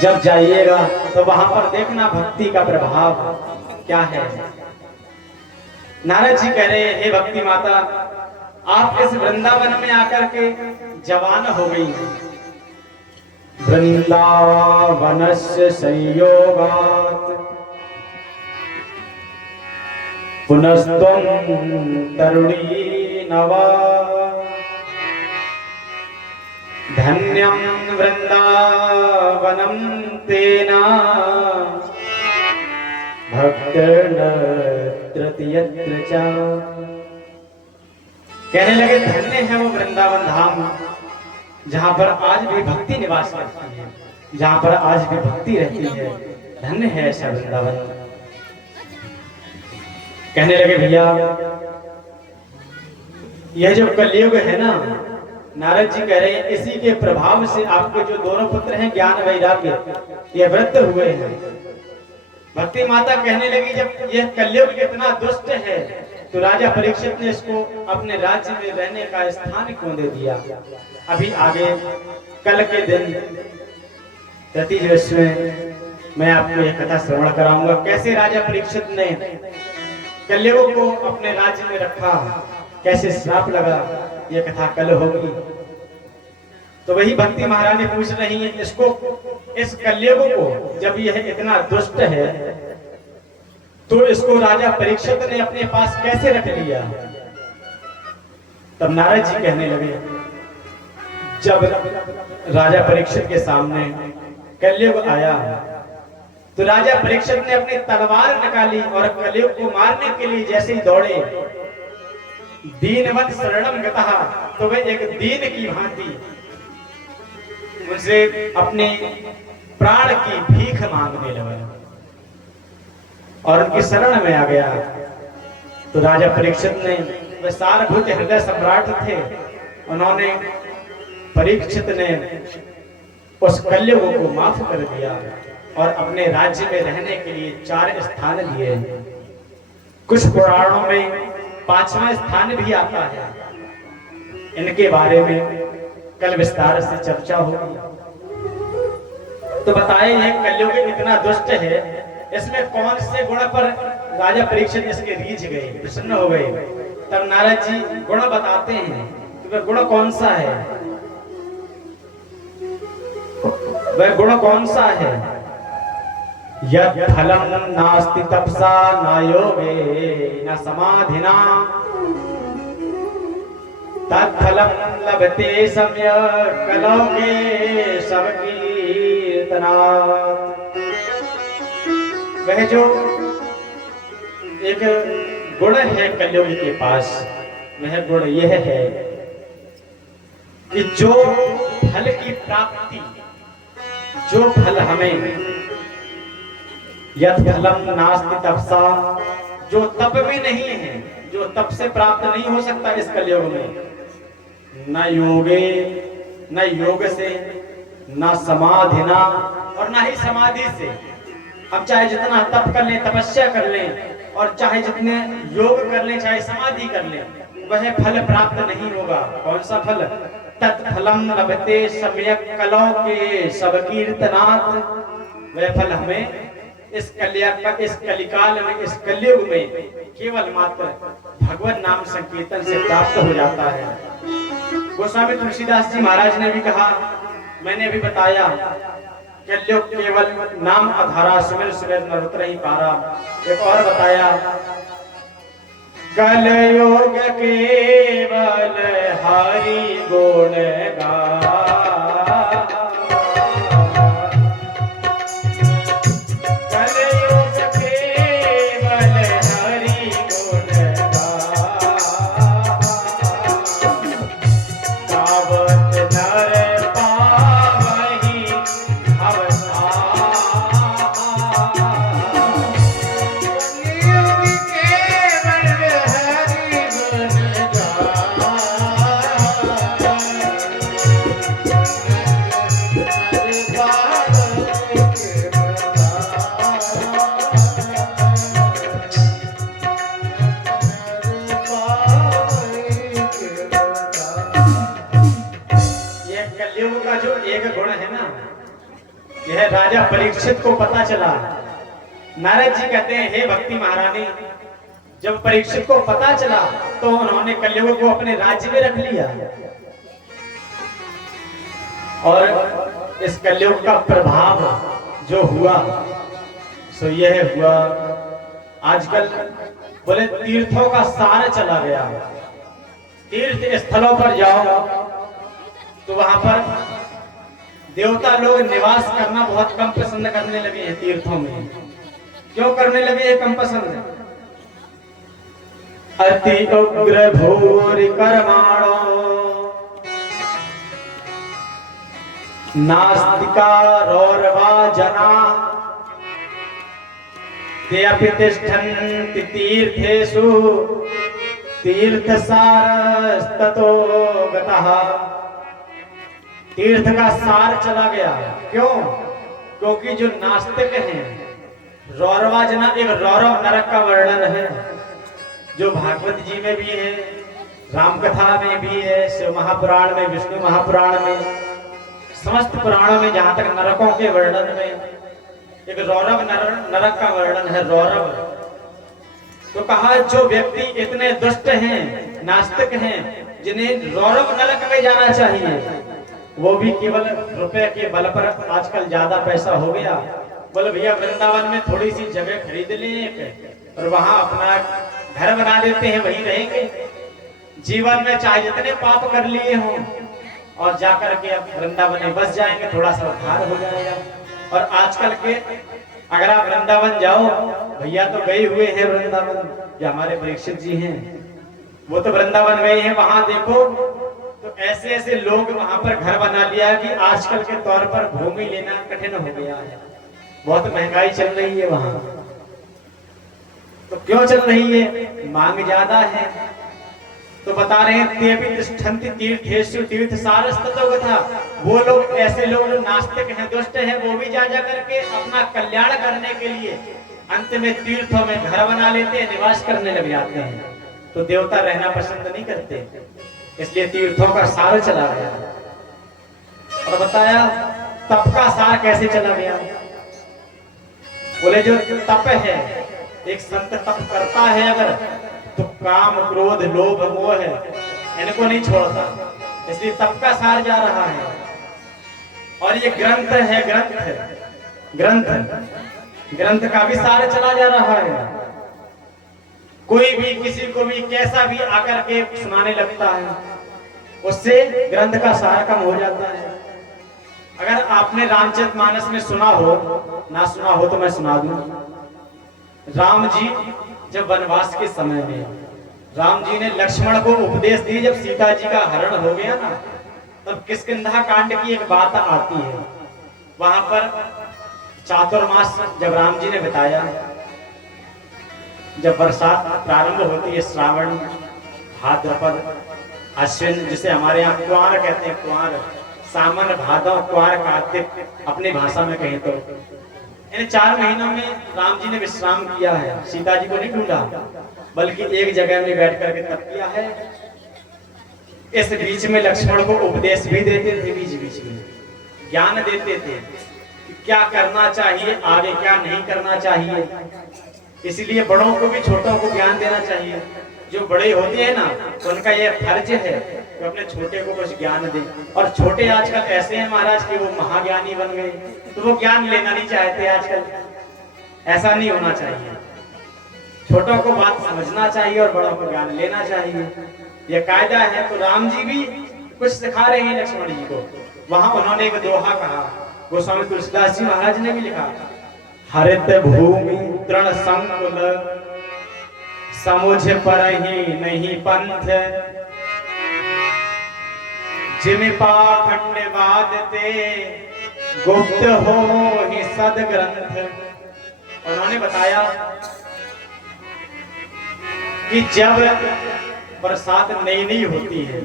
जब जाइएगा तो वहां पर देखना भक्ति का प्रभाव क्या है। नारद जी कह रहे हैं, हे भक्ति माता, आप इस वृंदावन में आकर के जवान हो गई। वृंदावनस्य संयोगात् पुनस्त्वं तरुणी नवा धन्यं वृंदावनं तेना भक्तर्न तृतीयत्र च। कहने लगे धन्य है वो वृंदावन धाम जहां पर आज भी भक्ति निवास करती है, जहां पर आज भी भक्ति रहती है। धन्य है ऐसा वृंदावन। कहने लगे भैया यह जो कलयुग है ना, नारद जी कह रहे हैं इसी के प्रभाव से आपके जो दोनों पुत्र हैं ज्ञान वैराग्य ये वृद्ध हुए हैं। भक्ति माता कहने लगी जब यह कलयुग इतना दुष्ट है तो राजा परीक्षित ने इसको अपने राज्य में रहने का स्थान क्यों दे दिया। अभी आगे कल के दिन रति दिवस में मैं आपको यह कथा श्रवण कराऊंगा कैसे राजा परीक्षित ने कलयुग को अपने राज्य में रखा, कैसे श्राप लगा। यह कथा कल होगी। तो वही भक्ति महारानी पूछ रही है इसको, इस कलयुग को जब यह इतना दुष्ट है तो इसको राजा परीक्षित ने अपने पास कैसे रख लिया। तब नारद जी कहने लगे जब राजा परीक्षित के सामने कलयुग आया तो राजा परीक्षित ने अपनी तलवार निकाली और कलयुग को मारने के लिए जैसे ही दौड़े, दीनवत् शरणं गतः, तो वे एक दीन की भांति उनसे अपने प्राण की भीख मांगने लगे और उनकी शरण में आ गया। तो राजा परीक्षित ने, वे सारभूत हृदय सम्राट थे, उन्होंने परीक्षित ने उस कलयुग को माफ कर दिया और अपने राज्य में रहने के लिए 4 स्थान दिए। कुछ पुराणों में 5वां स्थान भी आता है। इनके बारे में कल विस्तार से चर्चा होगी। तो बताए यह कलयुग इतना दुष्ट है, इसमें कौन से गुण पर राजा परीक्षित इसके रीझ गए, प्रसन्न हो गए। तब नारद जी गुण बताते हैं कि वह गुण कौन सा है। वह गुण कौन सा है? यत् फलं नास्ति तपसा न योगे न समाधिना तत्फलं लभते सम्यक् कलौके शवकीर्तना। वह जो एक गुण है कलयुग के पास, वह गुण यह है कि जो फल की प्राप्ति, जो फल हमें, यत् फलं नास्ति तपसा, जो तप में नहीं है, जो तप से प्राप्त नहीं हो सकता इस कलयुग में, न योगे, न योग से, न समाधिना और न ही समाधि से। अब चाहे जितना तप कर लें, तपस्या कर लें और चाहे जितने योग कर लें, चाहे समाधि कर लें, वह फल प्राप्त नहीं होगा। कौन सा फल? तत्फलम लभते सम्यक् कलौके शवकीर्तनात्। वह फल हमें इस कलिकाल में, इस कलयुग में केवल मात्र भगवत नाम संकीर्तन से प्राप्त हो जाता है। गोस्वामी तुलसीदास जी महाराज ने भी कहा, मैंने अभी बताया, कलयुग केवल नाम आधारा, सुमिर सुमिर नर उतरहि पारा। एक और बताया, कलयुग केवल हरि गुण गा। यह राजा परीक्षित को पता चला। नारद जी कहते हैं, हे भक्ति महारानी, जब परीक्षित को पता चला तो उन्होंने कलयुग को अपने राज्य में रख लिया। और इस कलयुग का प्रभाव जो हुआ सो यह हुआ, आजकल बोले तीर्थों का सार चला गया। तीर्थ स्थलों पर जाओ तो वहां पर देवता लोग निवास करना बहुत कम पसंद करने लगे हैं। तीर्थों में क्यों करने लगे ये कम पसंद? अति उग्र भूरि कर्माणो नास्तिका रौरवा जना ते अपि तिष्ठन्ति तीर्थेषु तीर्थसारस्ततो गतः। तीर्थ का सार चला गया। क्यों? क्योंकि जो नास्तिक हैं, रौरवा जना, एक रौरव नरक का वर्णन है जो भागवत जी में भी है, रामकथा में भी है, शिव महापुराण में, विष्णु महापुराण में, समस्त पुराणों में जहां तक नरकों के वर्णन में एक रौरव नरक का वर्णन है। रौरव तो कहा जो व्यक्ति इतने दुष्ट हैं, नास्तिक हैं, जिन्हें रौरव नरक में जाना चाहिए, वो भी केवल रुपए के बल पर, आजकल ज्यादा पैसा हो गया, बोले भैया वृंदावन में थोड़ी सी जगह खरीद लें और वहां अपना घर बना देते हैं, वहीं रहेंगे। जीवन में चाहे जितने पाप कर लिए हों और जाकर के अब वृंदावन में बस जाएंगे, थोड़ा सा उद्धार हो जाएगा। और आजकल के अगर आप वृंदावन जाओ, भैया तो गए हुए हैं वृंदावन, जो हमारे परीक्षित जी हैं वो तो वृंदावन गए हैं, वहां देखो तो ऐसे ऐसे लोग वहां पर घर बना लिया कि आजकल के तौर पर भूमि लेना कठिन हो गया है। बहुत महंगाई चल रही है वहां। तो क्यों चल रही है? मांग ज्यादा है। तो बता रहे हैं, तेपि तिष्ठन्ति तीर्थेषु तीर्थसारस्ततो गतः। वो लोग, ऐसे लोग जो नास्तिक हैं, दुष्ट हैं, वो भी जा करके अपना कल्याण करने के लिए अंत में तीर्थों में घर बना लेते हैं, निवास करने लग जाते हैं। तो देवता रहना पसंद नहीं करते, इसलिए तीर्थों का सार चला गया। और बताया तप का सार कैसे चला गया। बोले जो तप है, एक संत तप करता है अगर, तो काम क्रोध लोभ मोह है इनको नहीं छोड़ता, इसलिए तप का सार जा रहा है। और ये ग्रंथ है, ग्रंथ का भी सार चला जा रहा है। कोई भी किसी को भी कैसा भी आकर के सुनाने लगता है, उससे ग्रंथ का सार कम हो जाता है। अगर आपने रामचरितमानस में सुना हो, ना सुना हो तो मैं सुना दूं। राम जी जब वनवास के समय में राम जी ने लक्ष्मण को उपदेश दी, जब सीता जी का हरण हो गया ना, तब किष्किंधा कांड की एक बात आती है। वहां पर चातुर्मास जब राम जी ने बताया, जब बरसात प्रारंभ होती है, श्रावण भाद्रपद अश्विन, जिसे हमारे यहाँ कुआर कहते हैं, कुआर, सावन भादव कुआर कार्तिक अपनी भाषा में कहें तो, इन 4 महीनों में राम जी ने विश्राम किया है। सीता जी को नहीं ढूंढा, बल्कि एक जगह में बैठ करके तप किया है। इस बीच में लक्ष्मण को उपदेश भी देते थे, बीच बीच में ज्ञान देते थे कि क्या करना चाहिए, आगे क्या नहीं करना चाहिए। इसलिए बड़ों को भी छोटों को ज्ञान देना चाहिए। जो बड़े होते हैं ना, तो उनका यह फर्ज है कि अपने छोटे को कुछ ज्ञान दें। और छोटे आजकल ऐसे हैं महाराज कि वो महाज्ञानी बन गए, तो वो ज्ञान लेना नहीं चाहते आजकल। ऐसा नहीं होना चाहिए, छोटों को बात समझना चाहिए और बड़ों को ज्ञान लेना चाहिए, यह कायदा है। तो राम जी भी कुछ सिखा रहे हैं लक्ष्मण जी को। वहां उन्होंने एक दोहा कहा, गोस्वामी तुलसीदास जी महाराज ने भी लिखा, हरित भूमि तृण संकुल समुझ पर ही नहीं पंथ, जिमि पाखंड वादते गुप्त हो ही सद ग्रंथ। उन्होंने बताया कि जब बरसात नई नई होती है,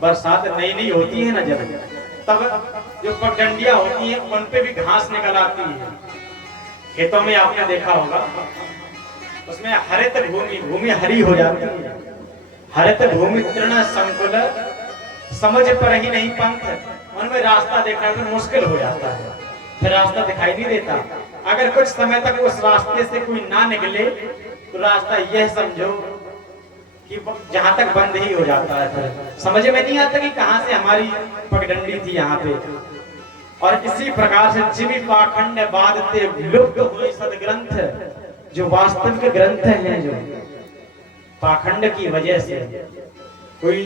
बरसात नई नई होती है ना, जब तब जो पगडंडियां होती हैं उन पे भी घास निकल आती है। खेतों में आपने देखा होगा, उसमें हरित भूमि, भूमि हरी हो जाती है। हरित भूमि तृण संकुल समझ पर ही नहीं पंथ, उनमें रास्ता देखना भी मुश्किल हो जाता है। फिर रास्ता दिखाई नहीं देता। अगर कुछ समय तक उस रास्ते से कोई ना निकले तो रास्ता यह समझो कि जहां तक बंद ही हो जाता है। फिर समझ में नहीं आता कि कहां से हमारी पगडंडी थी यहाँ पे। और इसी प्रकार से जिमी पाखंड बाधते लुप्त हुए सदग्रंथ, जो वास्तविक ग्रंथ हैं, जो पाखंड की वजह से कोई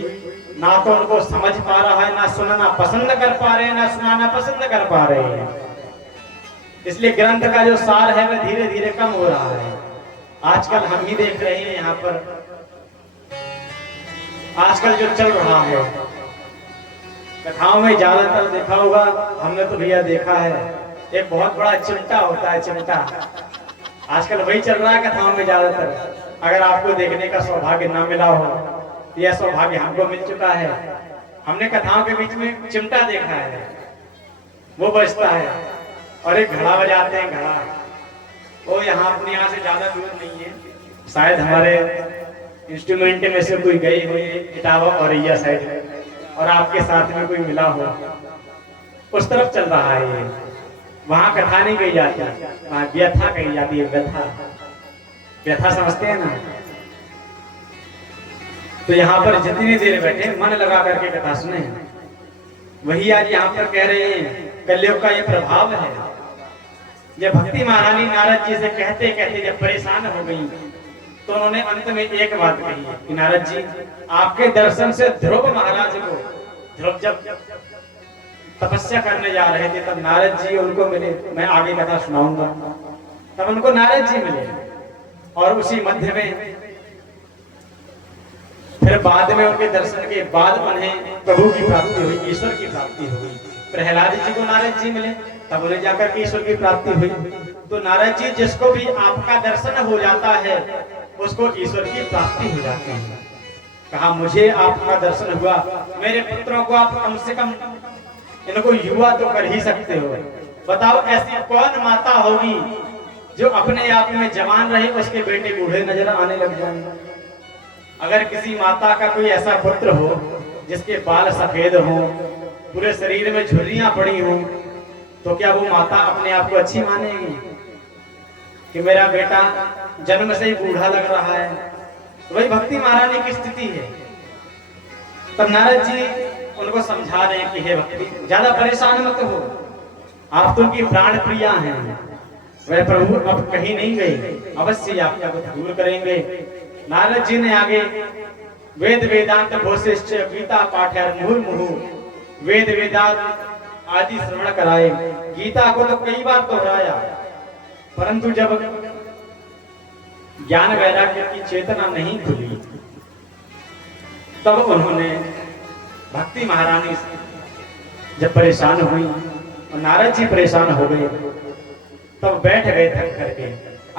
ना तो उनको समझ पा रहा है, ना सुनना पसंद कर पा रहे हैं, ना सुनाना पसंद कर पा रहे हैं। इसलिए ग्रंथ का जो सार है वह धीरे धीरे कम हो रहा है। आजकल हम ही देख रहे हैं यहाँ पर, आजकल जो चल रहा है कथाओं में ज्यादातर देखा होगा, हमने तो भैया देखा है, एक बहुत बड़ा चिमटा होता है, चिमटा। आजकल वही चल रहा है कथाओं में ज्यादातर। अगर आपको देखने का सौभाग्य ना मिला हो तो यह सौभाग्य हमको मिल चुका है। हमने कथाओं के बीच में चिमटा देखा है, वो बजता है और एक घड़ा बजाते हैं, घड़ा। वो यहाँ अपने यहाँ से ज्यादा दूर नहीं है, शायद हमारे इंस्ट्रूमेंट में से कोई गई हुई इटावा और या साइड में, और आपके साथ में कोई मिला हो, उस तरफ चल रहा है ये। वहां कथा नहीं कही जाती, वहां व्यथा कही जाती है, व्यथा। व्यथा समझते हैं ना? तो यहाँ पर जितनी देर बैठे मन लगा करके कथा सुने, वही आज यहाँ पर कह रहे हैं कलयुग का ये प्रभाव है। जब भक्ति महारानी नारद जी से कहते कहते जब परेशान हो गई तो उन्होंने अंत में एक बात कही कि नारद जी, आपके दर्शन से ध्रुव महाराज को, ध्रुव जब तपस्या करने जा रहे थे तब नारद जी उनको मिले, मैं आगे कथा सुनाऊंगा, तब उनको नारद जी मिले। और उसी मध्य में फिर बाद में उनके दर्शन के बाद उन्हें प्रभु की प्राप्ति हुई, ईश्वर की प्राप्ति हुई। प्रहलाद जी को नारद जी मिले, तब उन्हें जाकर के ईश्वर की प्राप्ति हुई। तो नारद जी, जिसको भी आपका दर्शन हो जाता है उसको ईश्वर की प्राप्ति हो जाती है। कहा मुझे आपका दर्शन हुआ, मेरे पुत्रों को आप कम से कम इनको युवा तो कर ही सकते हो। बताओ ऐसी कौन माता होगी जो अपने आप में जवान रहे, उसके बेटे बूढ़े नजर आने लग जाएंगे। अगर किसी माता का कोई ऐसा पुत्र हो जिसके बाल सफेद हों, पूरे शरीर में झुर्रियां पड़ी हों, तो क्या वो माता अपने आप को अच्छी मानेगी कि मेरा बेटा जन्म से ही बूढ़ा लग रहा है? तो वही भक्ति महारानी की स्थिति है। तब नारद जी उनको समझा रहे हैं कि हे भक्ति, ज्यादा परेशान मत हो, आप तो उनकी प्राण प्रिया हैं। वह प्रभु अब कहीं नहीं गए, अवश्य आपका दुख दूर करेंगे। नारद जी ने आगे वेद वेदांत घोषिष्ठ गीता पाठ्य मुहुर्मुहु वेद वेदांत आदि श्रवण कराए। गीता को तो कई बार दोहराया, परंतु जब ज्ञान वैराग्य की चेतना नहीं खुली तब उन्होंने भक्ति महारानी जब परेशान हुई और नारद जी परेशान हो गए तब बैठ गए थक करके।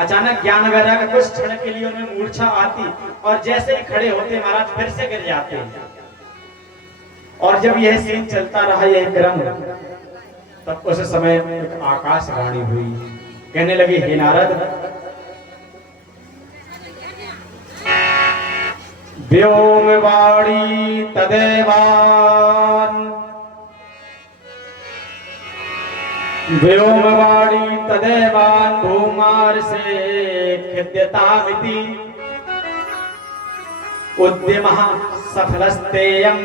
अचानक ज्ञान वैराग्य कुछ क्षण के लिए उन्हें मूर्छा आती और जैसे ही खड़े होते महाराज फिर से गिर जाते। और जब यह सीन चलता रहा, यह क्रम, तब उस समय एक आकाशवाणी हुई, कहने लगी हे नारद, व्योमवाणी तदेवान, व्योमवाणी तदेवान भूमार से खिद्यतामिति उद्यमः सफलस्तेयं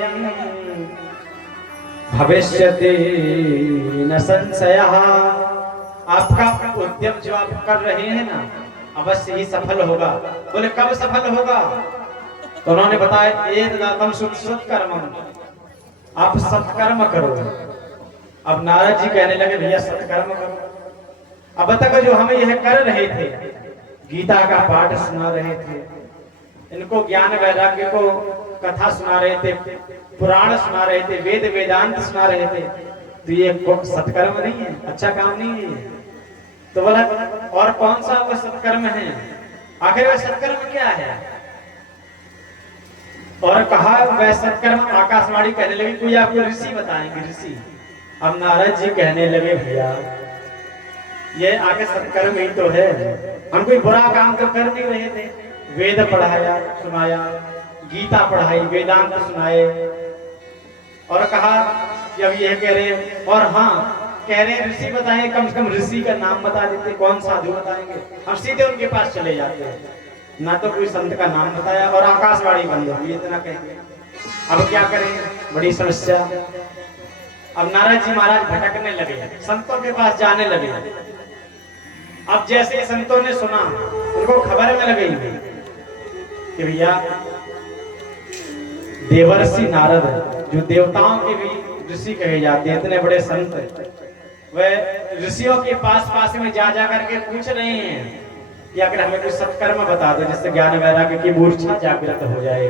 भविष्यति न संशयः। आपका उद्यम जो आप कर रहे हैं ना, अवश्य ही सफल होगा। बोले कब सफल होगा? तो उन्होंने बताया एक दातम सत्कर्म, आप सत्कर्म करो। अब नारद जी कहने लगे भैया सत्कर्म करो। अब तक जो हम यह कर रहे थे, गीता का पाठ सुना रहे थे, इनको ज्ञान वैराग्य को कथा सुना रहे थे, पुराण सुना रहे थे, वेद वेदांत सुना रहे थे, तो ये सत्कर्म नहीं है, अच्छा काम नहीं है। तो बोला और कौन सा वो सत्कर्म है? आखिर वह सत्कर्म क्या है? और कहा वह सत्कर्म आकाशवाणी कहने लगी, कोई आपको ऋषि बताएंगे, ऋषि। अब नारद जी कहने लगे भैया ये आगे सत्कर्म ही तो है, हम कोई बुरा काम तो कर नहीं रहे थे। वेद पढ़ाया सुनाया, गीता पढ़ाई, वेदांत सुनाए, और कहा जब यह कह रहे और हाँ कह रहे हैं ऋषि बताएं, कम से कम ऋषि का नाम बता देते, कौन साधु बताएंगे। हम सीधे उनके पास चले जाते हैं, ना तो कोई संत का नाम बताया और आकाशवाणी बंद होगी, इतना कहेंगे। अब क्या करें, बड़ी समस्या। अब नारद जी महाराज भटकने लगे, संतों के पास जाने लगे। अब जैसे ही संतों ने सुना, उनको खबर में लगी कि भैया देवर्षि नारद, जो देवताओं के भी ऋषि कहे जाते हैं, इतने बड़े संत, वह ऋषियों के पास में जा करके पूछ रहे हैं कि अगर हमें कुछ सत्कर्म बता दो जिससे ज्ञान वैराग्य की मूर्छा जागृत हो जाए।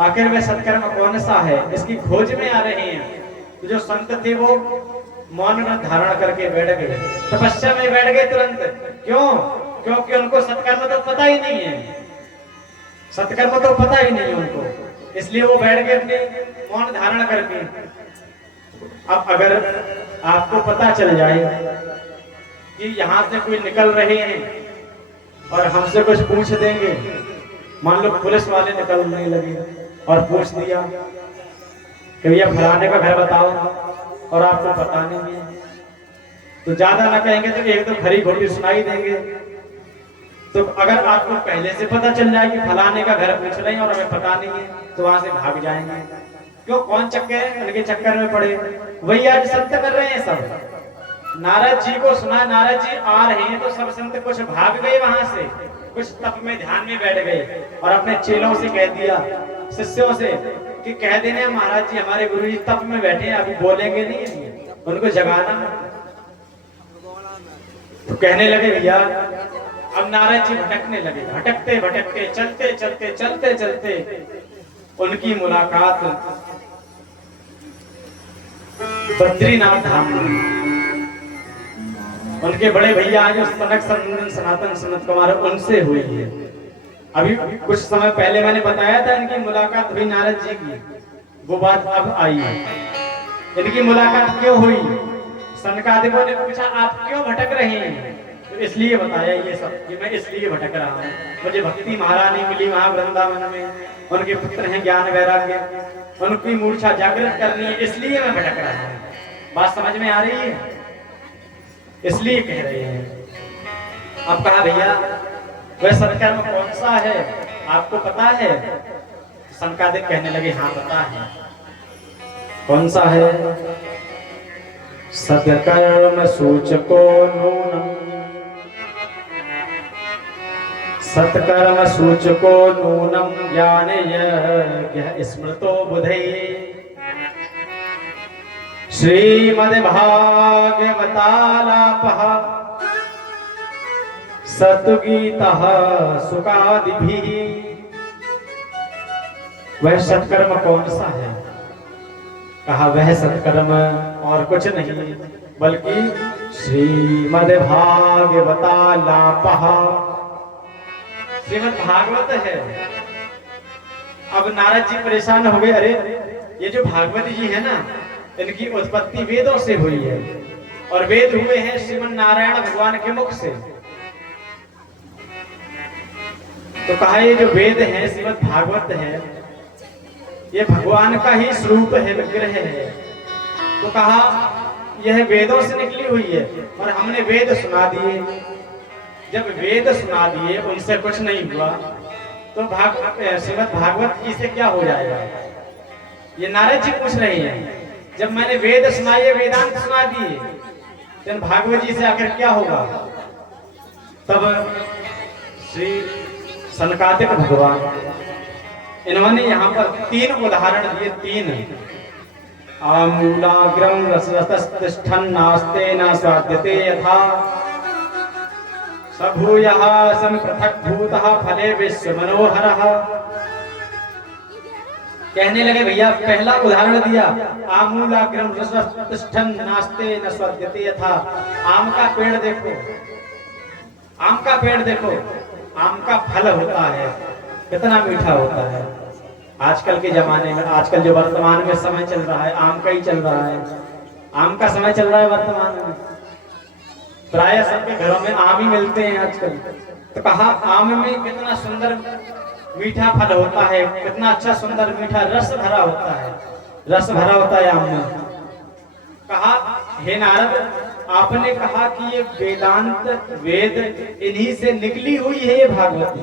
आखिर वह सत्कर्म कौन सा है, इसकी खोज में आ रहे हैं। तो जो संत थे वो मौन धारण करके बैठ गए, तपस्या में बैठ गए तुरंत। क्यों? क्योंकि उनको सत्कर्म तो पता ही नहीं है, सत्कर्म तो पता ही नहीं है उनको, इसलिए वो बैठ गए अपने मौन धारण करके। अब अगर आपको पता चल जाए कि यहाँ से कोई निकल रहे हैं और हमसे कुछ पूछ देंगे, मान लो पुलिस वाले निकलने लगे और पूछ दिया कि भैया फलाने का घर बताओ, और आपको पता नहीं है, तो ज्यादा ना कहेंगे तो एक तो खरी खोटी सुनाई देंगे। तो अगर आपको पहले से पता चल जाए कि फलाने का घर पूछ रहे हैं और हमें पता नहीं है, तो वहां से भाग जाएंगे। क्यों? कौन चक्कर उनके चक्कर में पड़े। वही आज संत कर रहे हैं सब। नारद जी को सुना, नारद जी आ रहे हैं, तो सब संत कुछ भाग गए वहां से, कुछ तप में ध्यान में बैठ गए और अपने चेलों से कह दिया, शिष्यों से कि कह देने महाराज जी हमारे गुरु जी तप में बैठे हैं, अभी बोलेंगे नहीं, उनको जगाना। तो कहने लगे भैया, अब नारद जी भटकने लगे, भटकते भटकते चलते चलते चलते चलते उनकी मुलाकात बद्रीनाथ धाम में। उनके बड़े भैया जो सनक सनातन सनत कुमार, उनसे हुई है। अभी कुछ समय पहले मैंने बताया था इनकी मुलाकात हुई नारद जी की, वो बात अब आई है। इनकी मुलाकात क्यों हुई? सनकादिकों ने पूछा आप क्यों भटक रहे हैं, तो इसलिए बताया ये सब कि मैं इसलिए भटक रहा हूँ, मुझे भक्ति महारानी मिली वहां वृंदावन में, उनके पुत्र हैं ज्ञान वैराग्य, उनकी मूर्छा जागृत करनी है, इसलिए मैं भटक रहा हूँ। बात समझ में आ रही है? इसलिए कह रहे हैं। अब कहा भैया वह सत्कर्म कौन सा है आपको पता है? सनकादिक कहने लगे हाँ पता है। कौन सा है? सत्कर्म सूचको नूनम, सत्कर्म सूचको नूनम ज्ञान यज्ञ स्मृतो बुधै, श्रीमद्भागवतालापः सतुगीतः सुखादिभिः। वह सत्कर्म कौन सा है? कहा वह सत्कर्म और कुछ नहीं बल्कि श्रीमद्भागवतालापः, श्रीमद् भागवत है। अब नारद जी परेशान हो गए, अरे ये जो भागवत जी है ना, इनकी उत्पत्ति वेदों से हुई है और वेद हुए हैं श्रीमन नारायण भगवान के मुख से। तो कहा ये जो वेद है श्रीमद् भागवत है, ये भगवान का ही स्वरूप है, विग्रह है। तो कहा यह वेदों से निकली हुई है और हमने वेद सुना दिए। जब वेद सुना दिए उनसे कुछ नहीं हुआ तो श्रीमद् भागवत जी से क्या हो जाएगा? ये नारद जी पूछ रहे हैं। जब मैंने वेद सुनाए, वेदांत सुना दिए, तो भागवत जी से आखिर क्या होगा? तब श्री सनकादिक भगवान इन्होंने यहाँ पर 3 उदाहरण दिए। 3 आमूलाग्रम रसरसतिष्ठन् नास्तेन स्वाद्यते यथा सबूयः सम पृथक् भूतः फले विश्व मनोहरः। कहने लगे भैया पहला उदाहरण दिया, आमूलाग्रम रसरसतिष्ठन् नास्तेन स्वाद्यते यथा। आम का पेड़ देखो, आम का पेड़ देखो, आम का फल होता है कितना मीठा होता है। आजकल के जमाने में, आजकल जो वर्तमान में समय चल रहा है, आम का ही चल रहा है। आम का समय चल रहा है वर्तमान में, प्राय सबके घरों में आम ही मिलते हैं आजकल। तो कहा आम में कितना सुंदर मीठा फल होता है, कितना अच्छा सुंदर मीठा रस भरा होता है, रस भरा होता है आम में। कहा हे नारद, आपने कहा कि ये वेदांत वेद इन्हीं से निकली हुई है ये भागवती,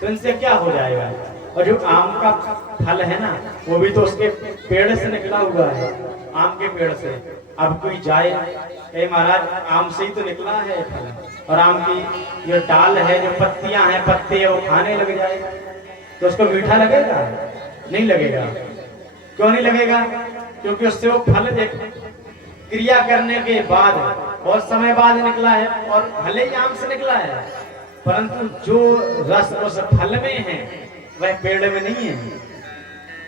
तो इनसे क्या हो जाएगा? और जो आम का फल है ना, वो भी तो उसके पेड़ से निकला हुआ है, आम के पेड़ से। अब कोई जाए, ए महाराज आम से ही तो निकला है फल, और आम की जो डाल है, जो पत्तियां हैं, पत्ते वो खाने लग जाए तो उसको मीठा लगेगा? नहीं लगेगा। क्यों नहीं लगेगा? क्योंकि उससे वो फल एक क्रिया करने के बाद बहुत समय बाद निकला है, और भले ही आम से निकला है, परंतु जो रस उस फल में है वह पेड़ में नहीं है।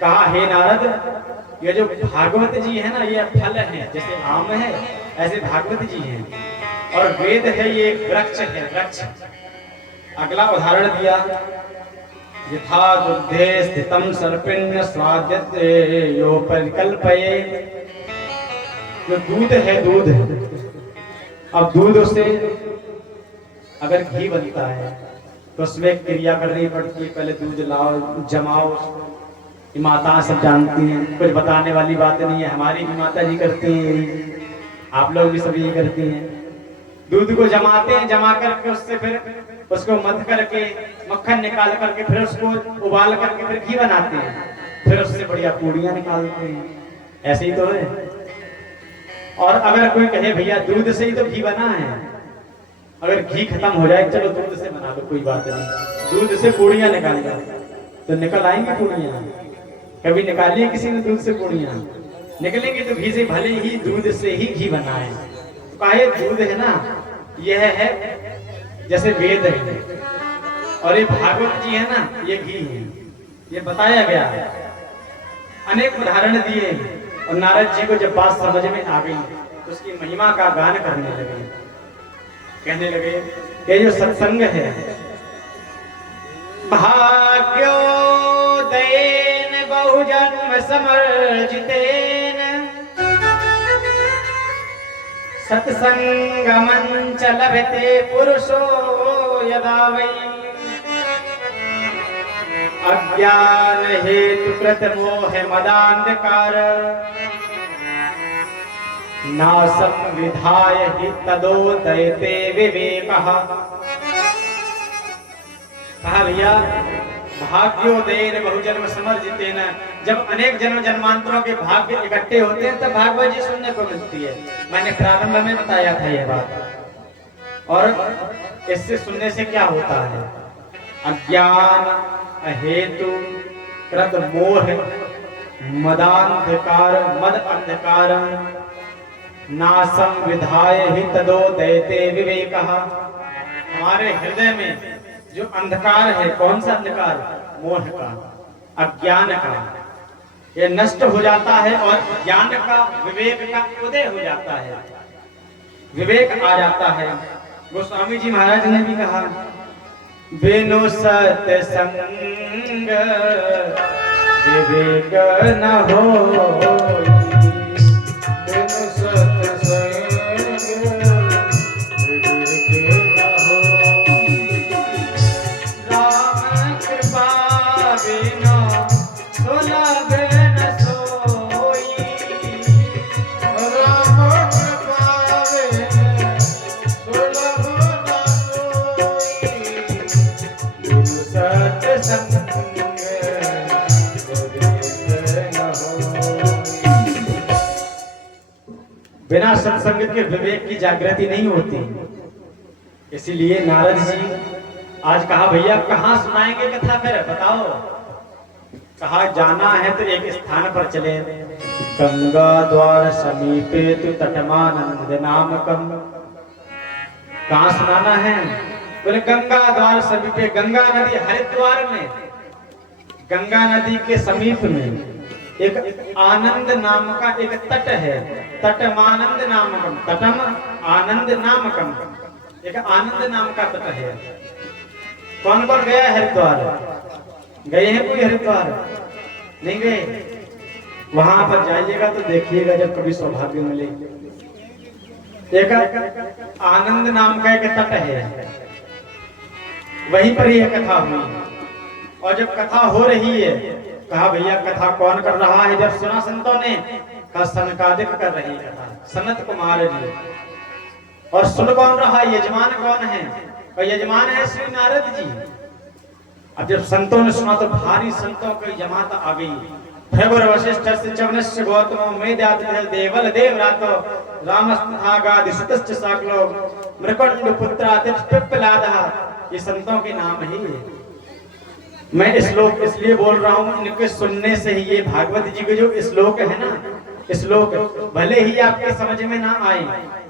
कहा हे नारद, ये जो भागवत जी है ना, ये फल है, जैसे आम है ऐसे भागवत जी हैं, और वेद है ये एक वृक्ष है, वृक्ष। अगला उदाहरण दिया, यथा दुग्धे स्थितम सर्पिण्य स्वाद्यते यो परिकल्पये। जो दूध है, दूध, अब दूध से अगर घी बनता है तो उसमें क्रिया करनी पड़ती है, पहले दूध लाओ, जमाओ। ये माता सब जानती हैं, कुछ बताने वाली बात नहीं है, हमारी भी माता जी करती हैं, आप लोग भी सब ये करती हैं। दूध को जमाते हैं, जमा करके उससे फिर उसको मथ करके मक्खन निकाल करके फिर उसको उबाल करके फिर घी बनाते हैं, फिर उससे बढ़िया पूड़ियां निकालते हैं। ऐसे ही तो है। और अगर कोई कहे भैया दूध से ही तो घी बना है, अगर घी खत्म हो जाए, चलो दूध से बना लो, कोई बात नहीं, दूध से पूड़ियां निकालिए, तो निकल आएंगी पूड़ियां? कभी निकालिए किसी ने दूध से पूड़ियां? निकलेंगे तो घी से, भले ही दूध से ही घी बना है। तो कहे दूध है ना, यह है जैसे वेद है, और ये भागवत जी है ना, ये घी है, ये बताया गया है। अनेक उदाहरण दिए, और नारद जी को जब बात समझ में आ गई तो उसकी महिमा का गान करने लगे, कहने लगे ये जो सत्संग है, भाग्योदयेन बहुजन्म समर्जितेन सत्संगमं च लभते पुरुषो यदा वै अज्ञान हेतु कृत मोह मदांधकार नासं विधाय हि तदोदयते विवेकः। कहा भैया, भाग्योदयेन बहुजन्म समर्जितेन, जब अनेक जन्म जन्मांतरों के भाग्य इकट्ठे होते हैं तब भागवत जी सुनने को मिलती है। मैंने प्रारंभ में बताया था यह बात। और इससे सुनने से क्या होता है? अज्ञान हेतु कृत मोह मदांधकार, मद अंधकार नासं विधाय हि तदोदयते विवेकः। हमारे हृदय में जो अंधकार है, कौन सा अंधकार? मोह का, अज्ञान का, ये नष्ट हो जाता है और ज्ञान का, विवेक का उदय हो जाता है, विवेक आ जाता है। गोस्वामी जी महाराज ने भी कहा, बिनु सत्संग विवेक न होई, बिनु सत्संग विवेक न होई, राम कृपा बिनु सुलभ न सोई, राम कृपा बिनु सुलभ न सोई, बिनु सत्संग बिना सत्संग के विवेक की जागृति नहीं होती। इसीलिए नारद जी आज कहा, भैया कहाँ सुनाएंगे कथा, फिर बताओ। कहा जाना है तो एक स्थान पर चले, गंगा द्वार समीपे तु तटमानंद नामकम। कहाँ सुनाना है? बोले गंगा द्वार समीपे, गंगा नदी हरिद्वार में, गंगा नदी के समीप में एक आनंद नाम का एक तट है, तटमानंद नामकम, तटम आनंद नामकम, एक आनंद नाम का तट है। कौन कौन गया हरिद्वार? गए हैं कोई हरिद्वार? नहीं गए? वहां पर जाइएगा तो देखिएगा जब कभी सौभाग्य मिले। एक आनंद नाम का एक तट है, वहीं पर ही कथा हुई। और जब कथा हो रही है कहा भैया कथा कौन कर रहा है? जब सुना संतों ने, कहा सनकादिक कर रही कथा, सनत कुमार जी। और सुन कौन रहा? यजमान कौन है? और यजमान है श्री नारद जी। अब जब संतों ने सुना तो भारी संतों की जमात आ गई। भृगु वशिष्ठ च्यवनस्य गौतमो मेधातिथि देवल देवरातो रामस्तथागादि सुतश्च साकलो मृकंड पुत्रातिथ पिप्पलादः। ये संतों के नाम है। मैं श्लोक इसलिए बोल रहा हूँ, इनके सुनने से ही ये भागवत जी के जो श्लोक है ना, श्लोक भले ही आपके समझ में ना आए,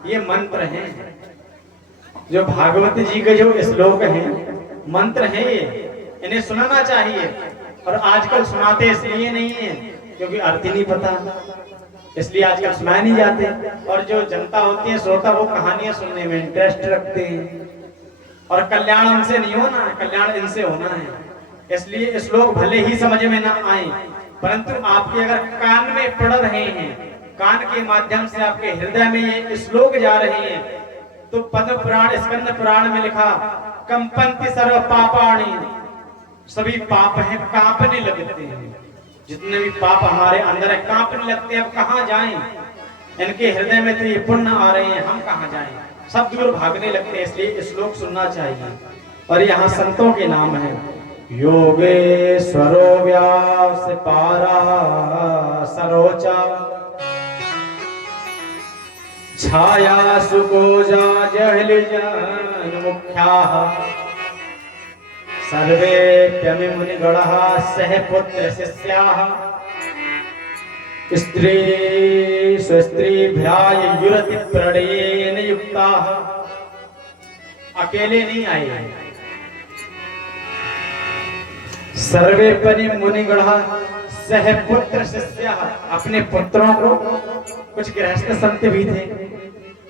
ये मंत्र हैं। जो भागवत जी के जो श्लोक हैं, मंत्र हैं, ये इन्हें सुनाना चाहिए। और आजकल सुनाते इसलिए नहीं है क्योंकि अर्थ ही नहीं पता, इसलिए आजकल सुनाए नहीं जाते। और जो जनता होती है श्रोता, वो कहानियां सुनने में इंटरेस्ट रखते हैं। और कल्याण उनसे नहीं होना, कल्याण इनसे होना है। इसलिए श्लोक भले ही समझ में ना आए, परंतु आपके अगर कान में पड़ रहे हैं, कान के माध्यम से आपके हृदय में ये श्लोक जा रहे हैं, तो पद्म पुराण स्कंद पुराण में लिखा, कंपन्ति सर्व पापाणि, सभी पाप हैं कांपने लगते हैं। जितने भी पाप हमारे अंदर है कांपने लगते हैं। अब कहाँ जाएं? इनके हृदय में तो ये पुण्य आ रहे हैं, हम कहाँ जाएं? सब दूर भागने लगते हैं। इसलिए श्लोक सुनना चाहिए। और यहाँ संतों के नाम है, योगेश्वरो व्यास पारा सरोचा छाया सुकोजा जहलिजन मुख्याः सर्वेप्यमि मुनिगणः सह पुत्र शिष्याः स्त्री स्वस्त्रीभ्यायुरति प्रणयेन युक्ताः। अकेले नहीं आए, सर्वेप्यमि मुनिगणः सह पुत्र शिष्याः, अपने पुत्रों को, कुछ गृहस्थ संत भी थे,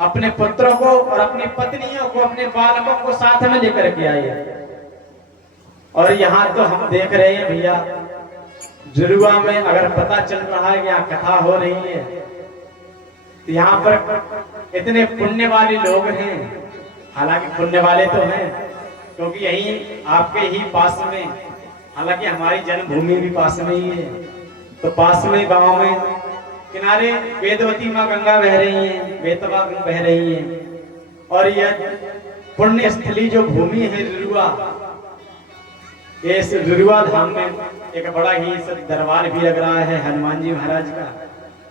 अपने पुत्रों को और अपनी पत्नियों को, अपने बालकों को साथ में लेकर के आए। और यहाँ तो हम देख रहे हैं भैया, जुलुआ में अगर पता चल रहा है कि यहाँ कथा हो रही है, तो यहाँ पर इतने पुण्य वाले लोग हैं। हालांकि पुण्य वाले तो हैं क्योंकि यही आपके ही पास में, हालांकि हमारी जन्मभूमि भी पास में ही है, तो पास में गांव में किनारे वेदवती माँ गंगा बह रही है, बेतवा बह रही है। और यह पुण्य स्थली जो भूमि है जुलुआ, इस जुलुआ धाम में एक बड़ा ही दरबार भी लग रहा है हनुमान जी महाराज का।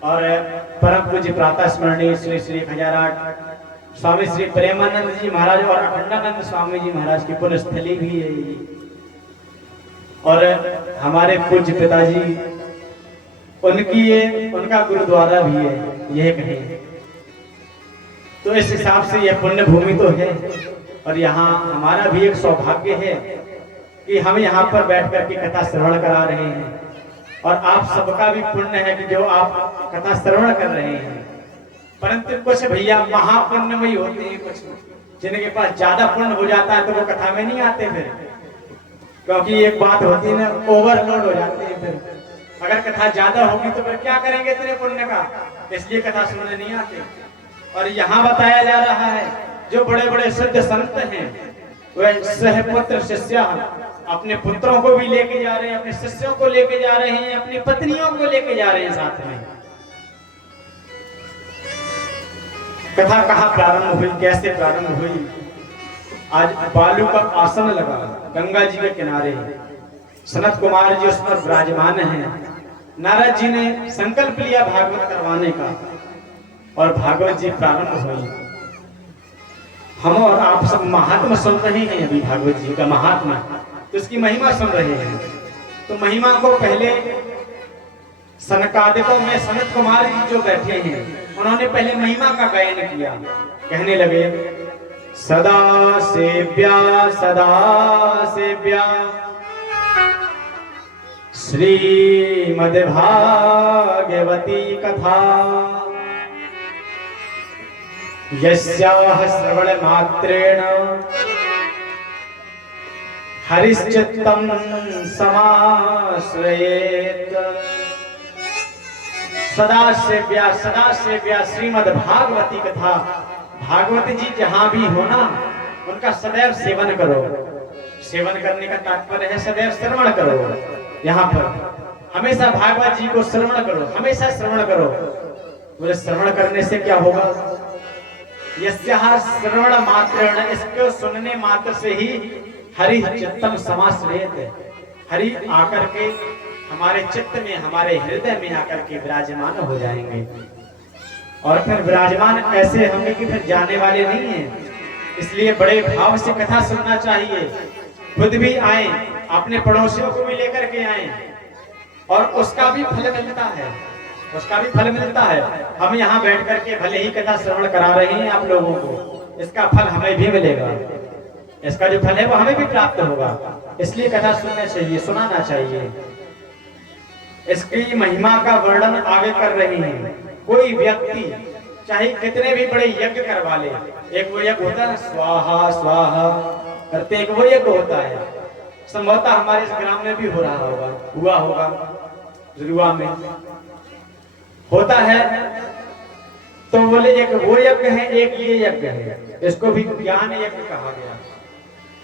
और परम पूज्य प्रातः स्मरणीय श्री श्री खजाराट स्वामी श्री प्रेमानंद जी महाराज और अखंडानंद स्वामी जी महाराज की पुण्य स्थली भी है। और हमारे पूज्य पिताजी, उनका गुरुद्वारा भी है, यह कहें तो इस हिसाब से यह पुण्य भूमि तो है। और यहाँ हमारा भी एक सौभाग्य है कि हम यहाँ पर बैठ कर के कथा श्रवण करा रहे हैं। और आप सबका भी पुण्य है कि जो आप कथा श्रवण कर रहे हैं। परंतु कुछ भैया महापुण्यमयी होते हैं, कुछ जिनके पास ज्यादा पुण्य हो जाता है तो वो कथा में नहीं आते फिर, क्योंकि एक बात होती है ना, ओवरलोड हो जाते हैं। फिर अगर कथा ज्यादा होगी तो फिर क्या करेंगे इतने पुण्य का, इसलिए कथा सुनने नहीं आते। और यहाँ बताया जा रहा है जो बड़े बड़े सिद्ध संत हैं वह सहपुत्र शिष्य अपने पुत्रों को भी लेके जा रहे हैं, अपने शिष्यों को लेके जा रहे हैं, अपनी पत्नियों को लेके जा रहे हैं साथ में। कथा कहाँ प्रारंभ हुई, कैसे प्रारंभ हुई? आज बालू का आसन लगा गंगा जी के किनारे, सनत कुमार जी उस पर विराजमान हैं। नारद जी ने संकल्प लिया भागवत करवाने का और भागवत जी प्रारंभ हुई। हम और आप सब महात्मा सुन रहे हैं अभी भागवत जी का महात्मा, तो इसकी महिमा सुन रहे हैं। तो महिमा को पहले सनकादिकों में सनत कुमार जी जो बैठे हैं उन्होंने पहले महिमा का गायन किया। कहने लगे, सदा सेव्या श्रीमद्भागवती कथा यस्याः श्रवण मात्रेण हरिश्चित्तं समाश्रयेत्। सदा सेव्या श्रीमद्भागवती कथा, भागवत जी जहां भी हो ना उनका सदैव सेवन करो। सेवन करने का तात्पर्य है सदैव श्रवण करो। यहाँ पर हमेशा भागवत जी को श्रवण करो, हमेशा श्रवण करो। बोले श्रवण करने से क्या होगा? यस्याः श्रवण मात्रेण, इसको सुनने मात्र से ही हरि चित्तम समाश्रयेत, हरि आकर के हमारे चित्त में, हमारे हृदय में आकर के विराजमान हो जाएंगे। और फिर विराजमान ऐसे होंगे कि फिर जाने वाले नहीं हैं। इसलिए बड़े भाव से कथा सुनना चाहिए। खुद भी आए, अपने पड़ोसियों को भी लेकर के आए, और उसका भी फल मिलता है, उसका भी फल मिलता है। हम यहाँ बैठ करके भले ही कथा श्रवण करा रहे हैं आप लोगों को, इसका फल हमें भी मिलेगा, इसका जो फल है वो हमें भी प्राप्त होगा। इसलिए कथा सुनना चाहिए, सुनाना चाहिए। इसकी महिमा का वर्णन आगे कर रहे हैं। कोई व्यक्ति चाहे कितने भी बड़े यज्ञ करवा ले, एक वो यज्ञ होता है स्वाहा स्वाहा करते, एक वो यज्ञ होता है, संभवतः हमारे इस ग्राम में भी हो रहा होगा, हुआ होगा, जुलुआ में होता है। तो बोले एक वो यज्ञ है, एक ये यज्ञ है, इसको भी ज्ञान यज्ञ कहा गया।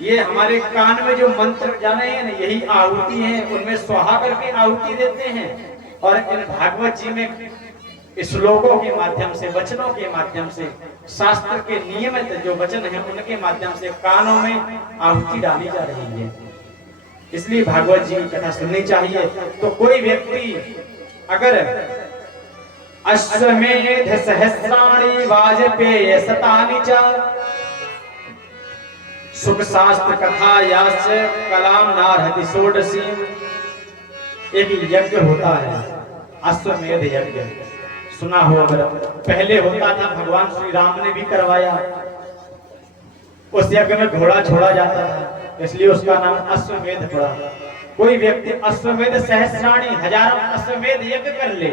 ये हमारे कान में जो मंत्र जाने हैं ना, यही आहुति है, उनमें स्वाहा करके आहुति देते हैं। और इन भागवत जी में श्लोकों के माध्यम से, वचनों के माध्यम से, शास्त्र के नियमित जो वचन हैं उनके माध्यम से कानों में आहुति डाली जा रही है। इसलिए भागवत जी की कथा सुननी चाहिए। तो कोई व्यक्ति अगर अश्वमेध सहस्राणि वाजपेय शतानि च सुख शास्त्र कथा याच कलाम नारहति षोडशी, एक यज्ञ होता है अश्वमेध यज्ञ, सुना हो अगर। पहले होता था, भगवान श्री राम ने भी करवाया, उस यज्ञ में घोड़ा छोड़ा जाता था, इसलिए उसका नाम अश्वमेध पड़ा। कोई व्यक्ति अश्वमेध सहस्राणि, हजारों अश्वमेध यज्ञ कर ले,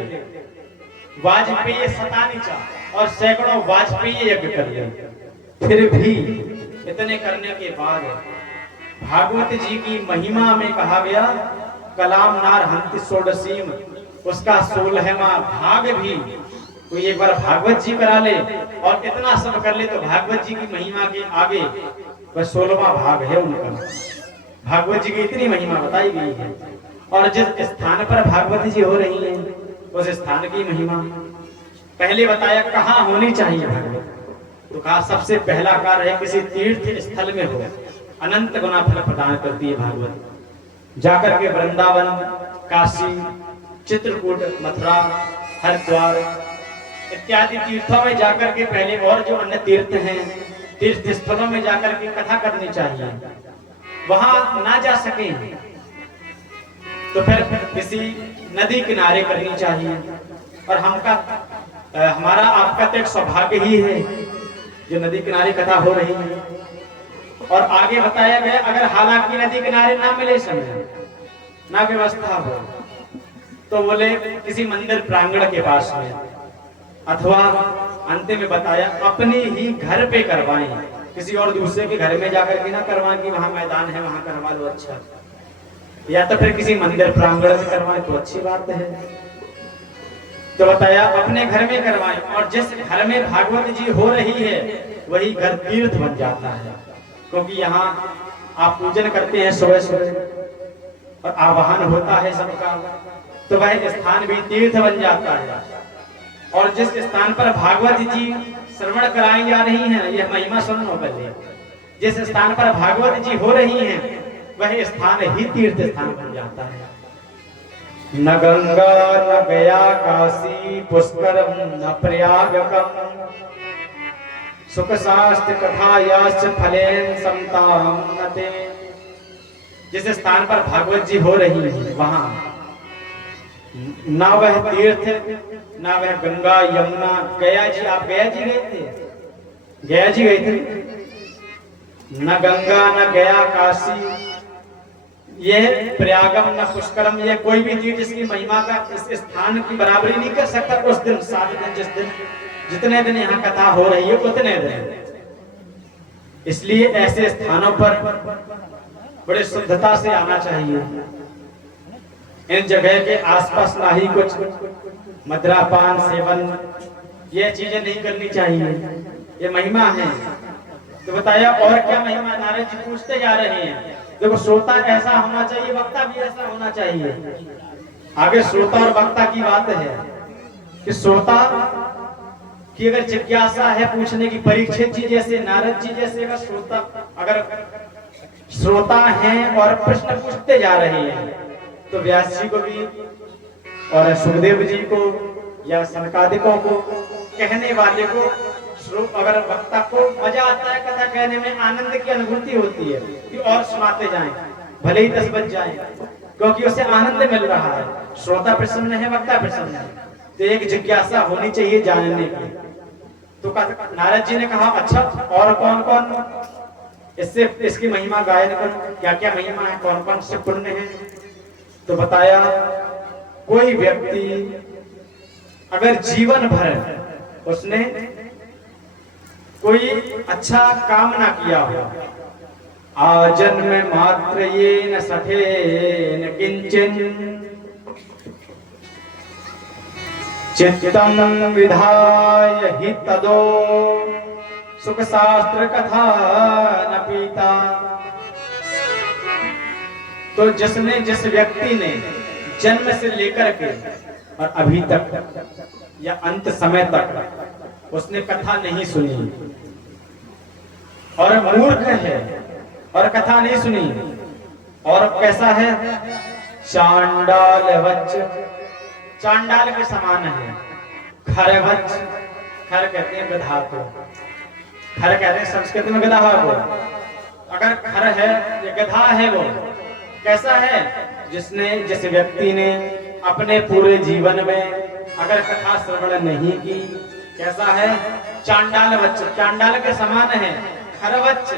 वाजपेय शतानि च, और सैकड़ों वाजपेय यज्ञ कर ले, फिर भी इतने करने के बाद भागवत जी की महिमा में कहा गया कलाम नारहति षोडशीम, उसका 16वां भाग भी कोई एक बार भागवत जी करा ले और इतना सब कर ले, तो भागवत जी की महिमा के आगे बस 16वां भाग है उनका। भागवत जी की इतनी महिमा बताई गई है। और जिस स्थान पर भागवत जी हो रही है उस स्थान की महिमा पहले बताया कहाँ होनी चाहिए भागवत, तो कहा सबसे पहला कार्य है किसी तीर्थ स्थल में हो, अनंत गुना फल प्रदान करती है भागवत। जाकर के वृंदावन, काशी, चित्रकूट, मथुरा, हरिद्वार इत्यादि तीर्थों में जाकर के पहले, और जो अन्य तीर्थ हैं, तीर्थ स्थलों में जाकर के कथा करनी चाहिए। वहां ना जा सके तो फिर किसी नदी किनारे करनी चाहिए। और हमारा आपका तो एक सौभाग्य ही है जो नदी किनारे कथा हो रही है। और आगे बताया गया अगर हालांकि नदी किनारे ना मिले समय, ना व्यवस्था हो, तो बोले किसी मंदिर प्रांगण के पास में, अथवा अंत में बताया अपने ही घर पे करवाएं, किसी और दूसरे के घर में जाकर के ना करवाएं कि वहां मैदान है वहां करवा लो, अच्छा, या तो फिर किसी मंदिर प्रांगण में करवाएं तो अच्छी बात है। तो बताया अपने घर में करवाएं, और जिस घर में भागवत जी हो रही है वही घर तीर्थ बन जाता है, क्योंकि यहाँ आप पूजन करते हैं सुबह सुबह और आवाहन होता है सबका, तो वह स्थान भी तीर्थ बन जाता है। और जिस स्थान पर भागवत जी श्रवण कराई जा रही हैं, यह महिमा सुनो पहले, जिस स्थान पर भागवत जी हो रही हैं वह स्थान ही तीर्थ स्थान बन जाता है। न गंगा न गया काशी पुष्करम न प्रयागकम सुख शास्त्र कथा याच फलेन समताम नते। जिस स्थान पर भागवत जी हो रही है वहां ना वह तीर्थ, ना वह गंगा यमुना, गया जी, आप गया जी गए थे, गया जी गए थे, न गंगा न गया काशी, यह प्रयागम न पुष्करम, यह कोई भी चीज जिसकी महिमा का इस स्थान की बराबरी नहीं कर सकता। उस दिन 7 दिन, जिस दिन जितने दिन यहाँ कथा हो रही है उतने दिन। इसलिए ऐसे स्थानों पर बड़े शुद्धता से आना चाहिए। इन जगह के आसपास ना ही कुछ मद्रापान सेवन, ये चीजें नहीं करनी चाहिए, ये महिमा है। तो बताया और क्या महिमा, नारद जी पूछते जा रहे हैं। देखो श्रोता ऐसा होना चाहिए, वक्ता भी ऐसा होना चाहिए। आगे श्रोता और वक्ता की बात है कि श्रोता की अगर जिज्ञासा है पूछने की, परीक्षित जी जैसे, नारद जी जैसे अगर श्रोता हैं और प्रश्न पूछते जा रहे हैं, तो व्यास जी को भी और सुखदेव जी को या सनकादिकों को, कहने वाले को, अगर वक्ता को मजा आता है, कथा कहने में आनंद की अनुभूति होती है कि और सुनाते जाएं, भले ही 10 बज जाएं, क्योंकि उसे आनंद मिल रहा है। श्रोता प्रसन्न है, वक्ता प्रसन्न है, तो एक जिज्ञासा होनी चाहिए जानने की। तो नारद जी ने कहा अच्छा और कौन कौन इसकी महिमा गायन करूं, क्या क्या महिमा है, कौन कौन से पुण्य है। तो बताया कोई व्यक्ति अगर जीवन भर उसने कोई अच्छा काम ना किया हो, आजन्म मात्र ये न सठे न किंचन चित्तम विधाय हि तदो सुख शास्त्र कथा न पीता। तो जिस व्यक्ति ने जन्म से लेकर के और अभी तक या अंत समय तक उसने कथा नहीं सुनी और मूर्ख है और कथा नहीं सुनी, और कैसा है, चांडाल वच्च, चांडाल के समान है, खरवच्च, खर कहते हैं गधा को, खर कहते हैं संस्कृत में गधा को, अगर खर है या गधा है वो कैसा है, जिस व्यक्ति ने अपने पूरे जीवन में अगर कथा श्रवण नहीं की, कैसा है, चांडाल वच्च, चांडाल के समान है, खरवच्च,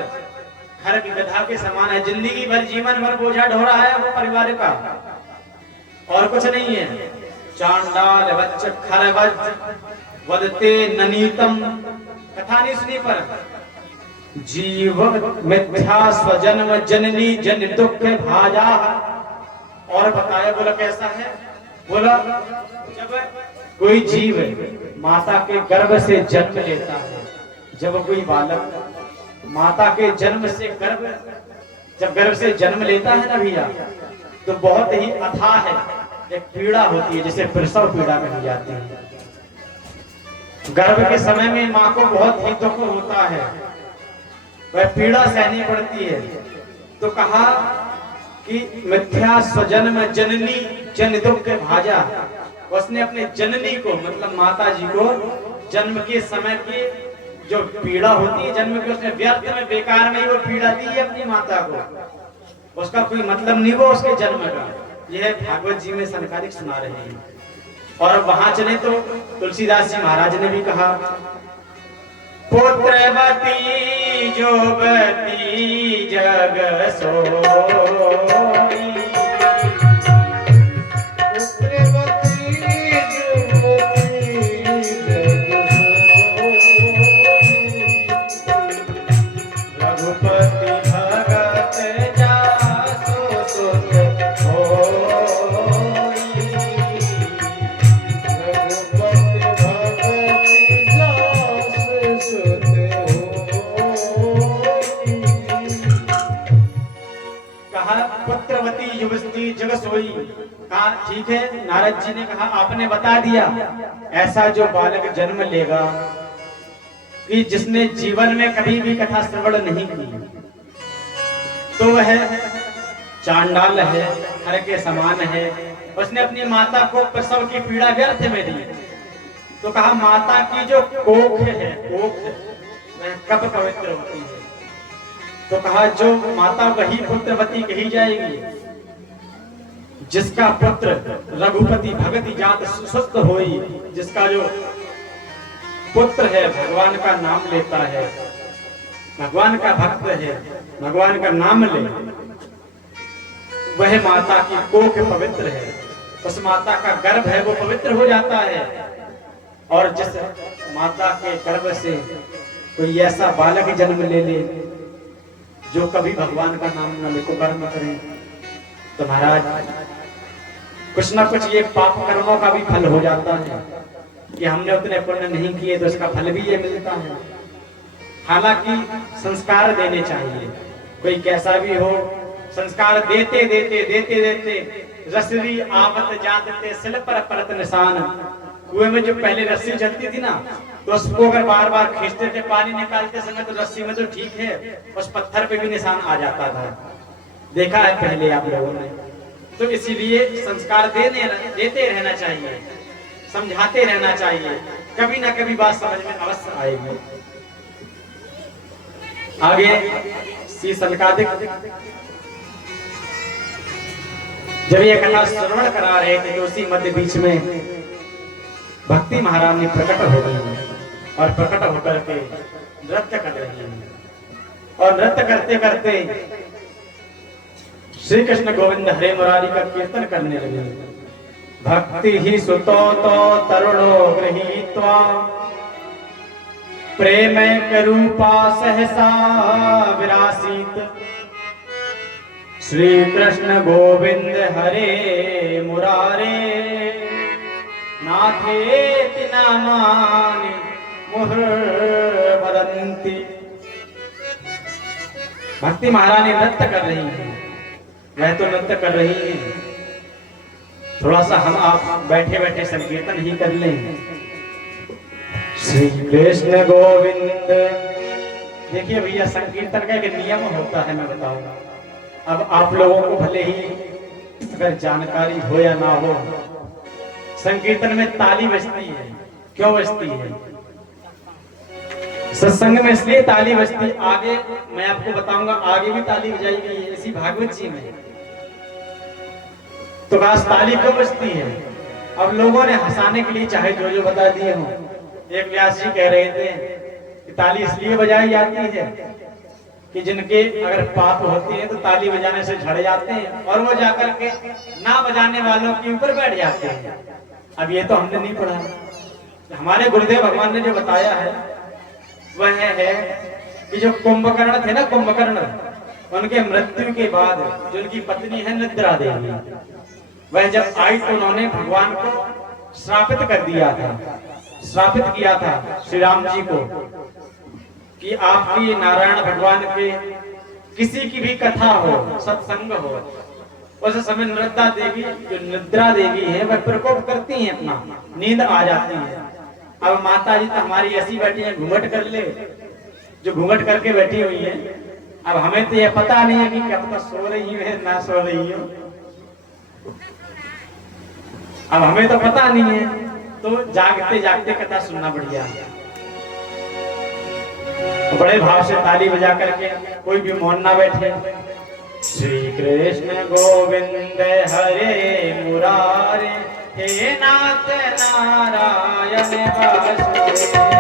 खर की गधा के समान है, जिंदगी भर जीवन भर बोझा ढो रहा है वो परिवार का और कुछ नहीं है। चांडाल वच्च खरवच्च वदते ननीतम, कथा नहीं सुनी पर जीव मिथ्या स्वजन्म जननी जन दुख भाजा। और बताया, बोला कैसा है, बोला जब कोई जीव माता के गर्भ से जन्म लेता है, जब कोई बालक माता के जन्म से जब गर्भ से जन्म लेता है ना भैया, तो बहुत ही अथाह है, एक पीड़ा होती है जिसे प्रसव पीड़ा कही जाती है। गर्भ के समय में माँ को बहुत ही दुख होता है, वह पीड़ा सहनी पड़ती है। तो कहा कि मिथ्या स्वजन्म जननी जन दुख भाजा, उसने अपने जननी को मतलब माता जी को जन्म के समय की जो पीड़ा होती है जन्म की, उसने व्यर्थ में बेकार में ही वो पीड़ा दी है अपनी माता को, उसका कोई मतलब नहीं वो उसके जन्म का। यह भागवत जी में सनकादिक सुना रहे हैं। और वहां चले तो तुलसीदास जी महाराज ने भी कहा, पुत्रवती जोगती जग सोई, जग सोई। कहा ठीक है, नारद जी ने कहा आपने बता दिया, ऐसा जो बालक जन्म लेगा कि जिसने जीवन में कभी भी कथा श्रवण नहीं की, तो वह चांडाल है, खर के समान है, उसने अपनी माता को प्रसव की पीड़ा व्यर्थ में दी। तो कहा माता की जो कोख है, कोख वह कब पवित्र होती है, तो कहा जो माता वही पुत्रवती कही जाएगी जिसका पुत्र रघुपति भगति जात सुस्त होई, जिसका जो पुत्र है भगवान का नाम लेता है, भगवान का भक्त है, भगवान का नाम ले, वह माता की कोख पवित्र है, उस माता का गर्भ है वो पवित्र हो जाता है। और जिस माता के गर्भ से कोई ऐसा बालक जन्म ले ले जो कभी भगवान का नाम न ले, को कर्म करे, तो महाराज कुछ ना कुछ ये पाप कर्मों का भी फल हो जाता है कि हमने उतने पुण्य नहीं किए तो इसका फल भी ये मिलता है। हालांकि संस्कार देने चाहिए, कोई कैसा भी हो, संस्कार देते देते देते देते रसरी आवत जात ते सिल पर परत निशान। कुएं में जो पहले रस्सी जलती थी ना, तो उसको अगर बार बार खींचते थे पानी निकालते समय, तो रस्सी में तो ठीक है, उस पत्थर पे भी निशान आ जाता था। देखा है पहले आप लोगों ने। तो इसीलिए संस्कार देते रहना चाहिए, समझाते रहना चाहिए, कभी ना कभी बात समझ में अवश्य आएगी। आगे श्री सनकादिक जब ये कथा श्रवण करा रहे थे, तो उसी मध्य बीच में भक्ति महारानी प्रकट हो गई और प्रकट होकर के नृत्य कर रही है। और नृत्य करते करते श्री कृष्ण गोविंद हरे मुरारी का कीर्तन करने लगे। भक्ति ही सुतो तो तरुणो गृहीत्वा प्रेम करूपा सहसा विरासीत। श्री कृष्ण गोविंद हरे मुरारे नाथेति नामानि मुहुर्वदन्ति। भक्ति महारानी नृत्य कर रही है, वह तो नृत्य कर रही है, थोड़ा सा हम आप बैठे बैठे संकीर्तन ही कर लें। श्री कृष्ण गोविंद। देखिए भैया, संकीर्तन का एक नियम होता है, मैं बताऊंगा। अब आप लोगों को भले ही अगर जानकारी हो या ना हो, संकीर्तन में ताली बजती है। क्यों बजती है? सत्संग में इसलिए ताली बजती, आगे मैं आपको बताऊंगा, आगे भी ताली बजाई गई है इसी भागवत जी में। तो खास ताली क्यों बजती है? अब लोगों ने हंसाने के लिए चाहे जो जो बता दिए हो। एक व्यास जी कह रहे थे कि ताली इसलिए बजाई जाती है कि जिनके अगर पाप होते हैं तो ताली बजाने से झड़ जाते हैं, और वो जाकर के ना बजाने वालों के ऊपर बैठ जाते हैं। अब ये तो हमने नहीं पढ़ा, हमारे गुरुदेव भगवान ने जो बताया है वह है कि जो कुंभकर्ण थे ना, कुंभकर्ण, उनके मृत्यु के बाद जो उनकी पत्नी है निद्रा देवी, वह जब आई तो उन्होंने भगवान को श्रापित कर दिया था, श्रापित किया था श्री राम जी को कि आपकी नारायण भगवान के किसी की भी कथा हो, सत्संग हो, उस समय निद्रा देवी, जो निद्रा देवी है, वह प्रकोप करती हैं, अपना नींद आ जाती है। अब माता जी तो हमारी ऐसी बैठी है, घूंघट कर ले, जो घूंघट करके बैठी हुई है। अब हमें तो यह पता नहीं है कि क्या पता सो रही है ना सो रही हो, अब हमें तो पता नहीं है, तो जागते जागते कथा सुनना बढ़िया है। बड़े भाव से ताली बजा करके कोई भी मौन ना बैठे। श्री कृष्ण गोविंद हरे मुरारे, हे नाथ नारायण वासुदेव।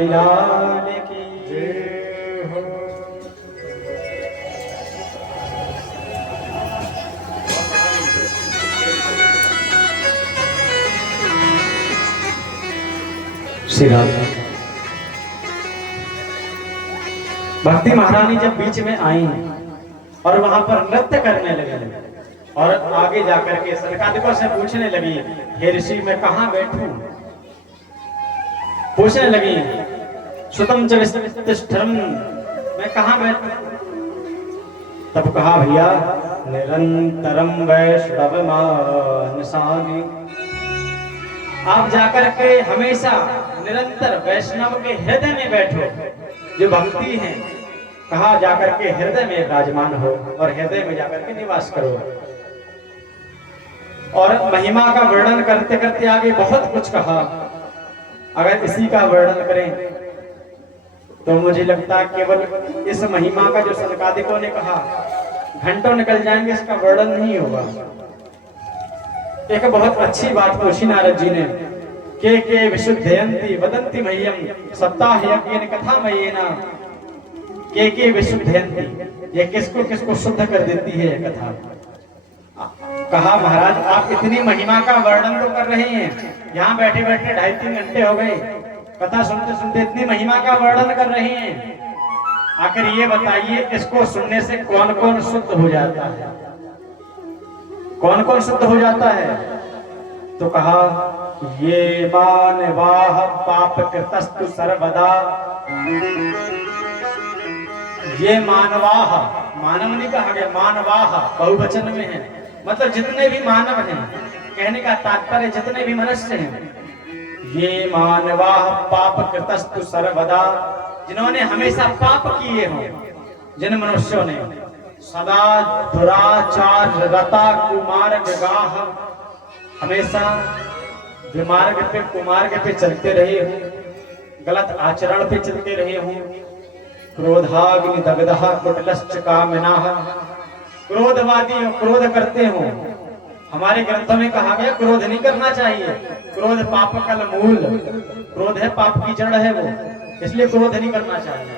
बिहारी लाल की जय हो। श्री राम। भक्ति महारानी जब बीच में आई और वहां पर नृत्य करने लगी और आगे जाकर के सनकादिकों से पूछने लगी, हे ऋषि मैं कहाँ बैठूं? पूछने लगी, सुतम च विस्तिष्ठम्, मैं कहाँ बैठूं? तब कहा, भैया निरंतरम वैष्णव मानसानि, आप जाकर के हमेशा निरंतर वैष्णव के हृदय में बैठो। जो भक्ति है कहा जाकर के हृदय में विराजमान हो और हृदय में जाकर के निवास करो। और महिमा का वर्णन करते करते आगे बहुत कुछ कहा। अगर इसी का वर्णन करें तो मुझे लगता है केवल इस महिमा का जो सनकादिकों ने कहा घंटों निकल जाएंगे, इसका वर्णन नहीं होगा। एक बहुत अच्छी बात पूछी नारद जी ने, के विशुद्धयन्ति वदन्ति मह्यम सप्ताह यज्ञेन कथा मयेना, के विशुद्धयन्ति, ये किसको किसको शुद्ध कर देती है कथा। कहा महाराज आप इतनी महिमा का वर्णन तो कर रहे हैं, यहाँ बैठे बैठे 2.5-3 घंटे हो गए, कथा सुनते सुनते इतनी महिमा का वर्णन कर रहे हैं, आखिर ये बताइए इसको सुनने से कौन कौन शुद्ध हो जाता है? कौन कौन शुद्ध हो जाता है? तो कहा, ये मानवाह पाप कृतस्तु सर्वदा, ये मानवाह, मानव नहीं कहा गया, मानवाह बहुवचन में है, मतलब जितने भी मानव हैं, कहने का तात्पर्य जितने भी मनुष्य हैं, ये मानवाह पाप कृतस्तु सर्वदा, जिन्होंने हमेशा पाप किए हों, जिन मनुष्यों ने सदा दुराचार रता कुमार्ग गाह, हमेशा विमार्ग पे कुमार्ग पे चलते रहे हों, गलत आचरण पे चलते रहे हों, क्रोधाग्नि दग्धः कुटिलश्च कामिनाः, क्रोधवादी क्रोध करते हों। हमारे ग्रंथों में कहा गया क्रोध नहीं करना चाहिए, क्रोध पाप कल मूल, क्रोध है पाप की जड़ है वो, इसलिए क्रोध नहीं करना चाहिए।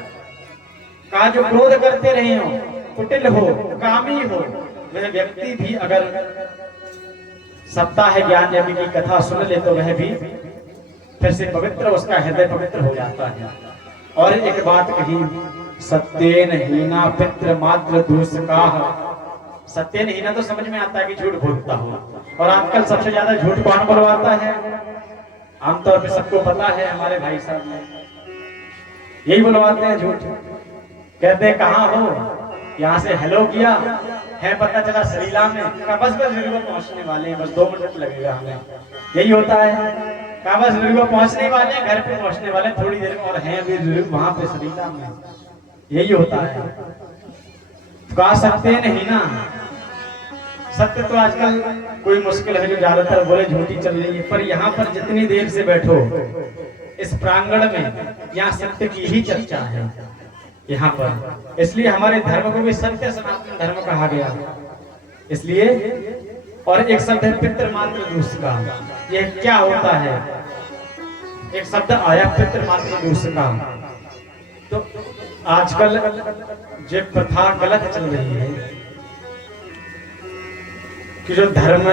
कहा जो क्रोध करते रहे हो, कुटिल हो, कामी हो, वह व्यक्ति भी अगर सप्ताह ज्ञान यज्ञ की कथा सुन ले तो वह भी फिर से पवित्र, उसका हृदय पवित्र हो जाता है। और एक बात कही, सत्येन हीना पितृ मात्र दूषकाः, सत्येन हीना तो समझ में आता है कि झूठ बोलता हो, और आजकल सबसे ज्यादा झूठ कौन बोलवाता है? आमतौर पे सबको पता है, हमारे भाई साहब यही बुलवाते हैं झूठ। कहते हैं कहाँ हो, यहाँ से हेलो किया है, पता चला सरीला में, कहा बस वीडियो पहुंचने वाले हैं, बस 2 मिनट लगेगा हमें, यही होता है। कहा बस वीडियो पहुंचने वाले हैं, घर पे पहुंचने वाले थोड़ी देर में, और हैं भी वहां पे सरीला में, यही होता है। कहा सत्य नहीं ना, सत्य तो आजकल कोई मुश्किल है जो ज्यादातर बोले झूठी चल रही है, पर यहाँ पर जितनी देर से बैठो इस प्रांगण में, यहाँ सत्य की ही चर्चा है यहाँ पर, इसलिए हमारे धर्म को भी सत्य सनातन धर्म कहा गया। इसलिए और एक शब्द है पितृमात्र दूषका, यह क्या होता है? एक शब्द आया पितृमात्र दूषका। तो आजकल जो प्रथा गलत चल रही है कि जो धर्म,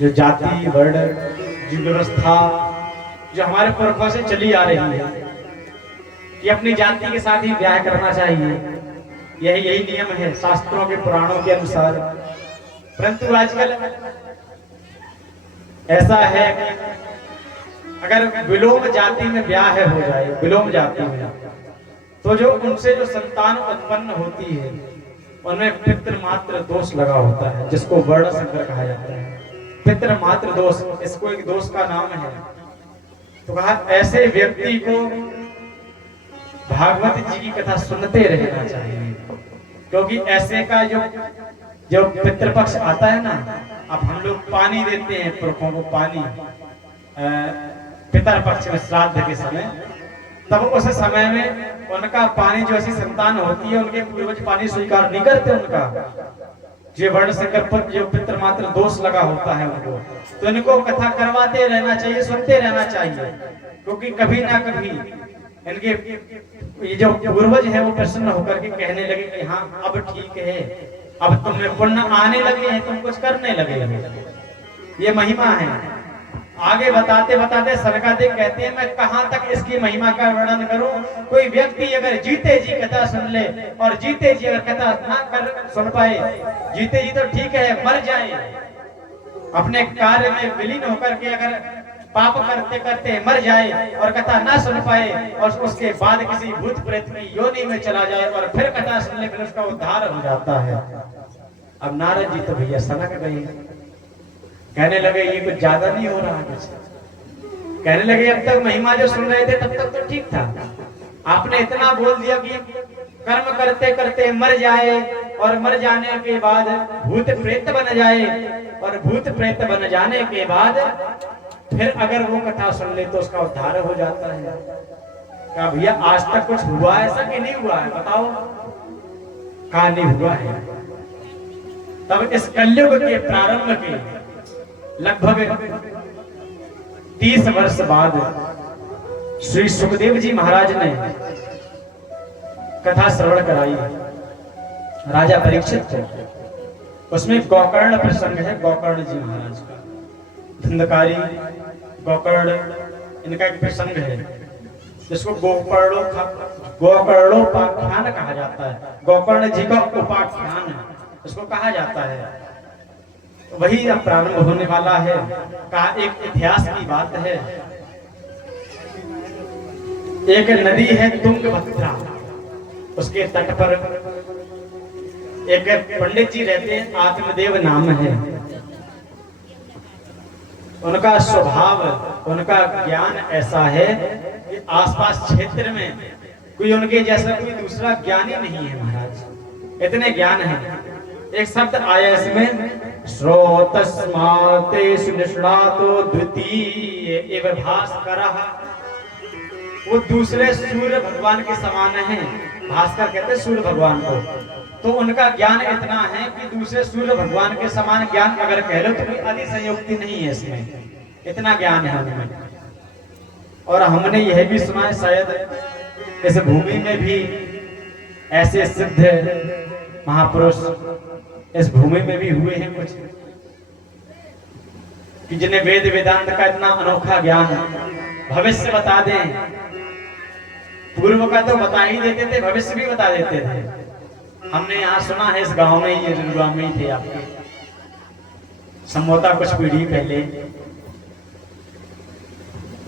जो जाति वर्ण, जो व्यवस्था जो हमारे पुरखों से चली आ रही है कि अपनी जाति के साथ ही ब्याह करना चाहिए, यही नियम है शास्त्रों के पुराणों के अनुसार। परंतु आजकल ऐसा है कि अगर विलोम जाति में ब्याह हो जाए, विलोम जाति में, तो जो उनसे जो संतान उत्पन्न होती है उनमें पितृमात्र दोष लगा होता है, जिसको वर्ण संकर कहा जाता है। पितृमात्र दोष, इसको एक दोष का नाम है। तो कहा ऐसे व्यक्ति को भागवत जी की कथा सुनते रहना चाहिए, क्योंकि ऐसे का जो पितृपक्ष आता है ना, अब हम लोग पानी देते हैं पुरखों को, पानी पितृपक्ष में श्राद्ध के समय, तब उस समय में उनका पानी जो ऐसी संतान होती है, उनके पूर्वज पानी स्वीकार नहीं करते उनका, जो वर्ण संकर पर जो पितृमात्र दोष लगा होता है उनको, तो इनको कथा करवाते रहना चाहिए, सुनते रहना चाहिए। क्योंकि कभी ना कभी इनके ये जो पूर्वज है वो प्रसन्न होकर के कहने लगे कि हाँ अब ठीक है, अब तुम्हें पुण्य आने लगे हैं, तुम कुछ करने लगे हो। ये महिमा है। आगे बताते बताते सरकादेव कहते हैं मैं कहां तक इसकी महिमा का वर्णन करूं। कोई व्यक्ति अगर जीते जी कथा सुन ले और जीते जी अगर कथा ना कर सुन पाए, जीते जी तो ठीक है, मर जाए, अपने कार्य में विलीन होकर के अगर पाप करते करते मर जाए और कथा ना सुन पाए और उसके बाद किसी भूत प्रेत की योनि में चला जाए और फिर कथा सुनने पर उसका उद्धार हो जाता है। अब नारद जी तो भैया सनक गए, कहने लगे ये कुछ ज्यादा नहीं हो रहा कुछ। कहने लगे अब तक महिमा जो सुन रहे थे तब तक तो ठीक था, आपने इतना बोल दिया कि कर्म करते करते मर जाए और मर जाने के बाद भूत प्रेत बन जाए और भूत प्रेत बन जाने के बाद फिर अगर वो कथा सुन ले तो उसका उद्धार हो जाता है। क्या भैया आज तक कुछ हुआ ऐसा कि नहीं हुआ है, बताओ? कहा नहीं हुआ है। तब इस कलयुग के प्रारंभ के लगभग 30 वर्ष बाद श्री सुखदेव जी महाराज ने कथा श्रवण कराई राजा परीक्षित को। उसमें गोकर्ण प्रसंग है, गोकर्ण जी महाराज का, धंधकारी गोकर्ण इनका एक प्रसंग है जिसको गोकर्णोपाख्यान कहा जाता है। गोकर्ण जी का उपाख्यान इसको कहा जाता है। वही अब प्रारंभ होने वाला है। का एक इतिहास की बात है। एक नदी है तुंगभद्रा, उसके तट पर एक पंडित जी रहते हैं, आत्मदेव नाम है। उनका स्वभाव, उनका ज्ञान ऐसा है कि आसपास क्षेत्र में कोई उनके जैसा कोई दूसरा ज्ञानी नहीं है महाराज, इतने ज्ञान है। एक शब्द आया इसमें, श्रोतस्माते सुनिष्णातो द्वितीय एव भास्करः। वो दूसरे सूर्य भगवान के समान है। भास्कर कहते हैं सूर्य भगवान को। तो उनका ज्ञान इतना है कि दूसरे सूर्य भगवान के समान ज्ञान अगर कह लो तो कोई अतिशयोक्ति नहीं है इसमें, इतना ज्ञान है उनमें। और हमने यह भी सुना है शायद इस भूमि में भी ऐसे सिद्ध महापुरुष इस भूमि में भी हुए हैं कुछ, कि जिन्हें वेद वेदांत का इतना अनोखा ज्ञान, भविष्य बता दें। पूर्व का तो बता ही देते थे, भविष्य भी बता देते थे। हमने यहाँ सुना है इस गांव में, ये रुआ में ही थे आपके, संभवतः कुछ पीढ़ी पहले।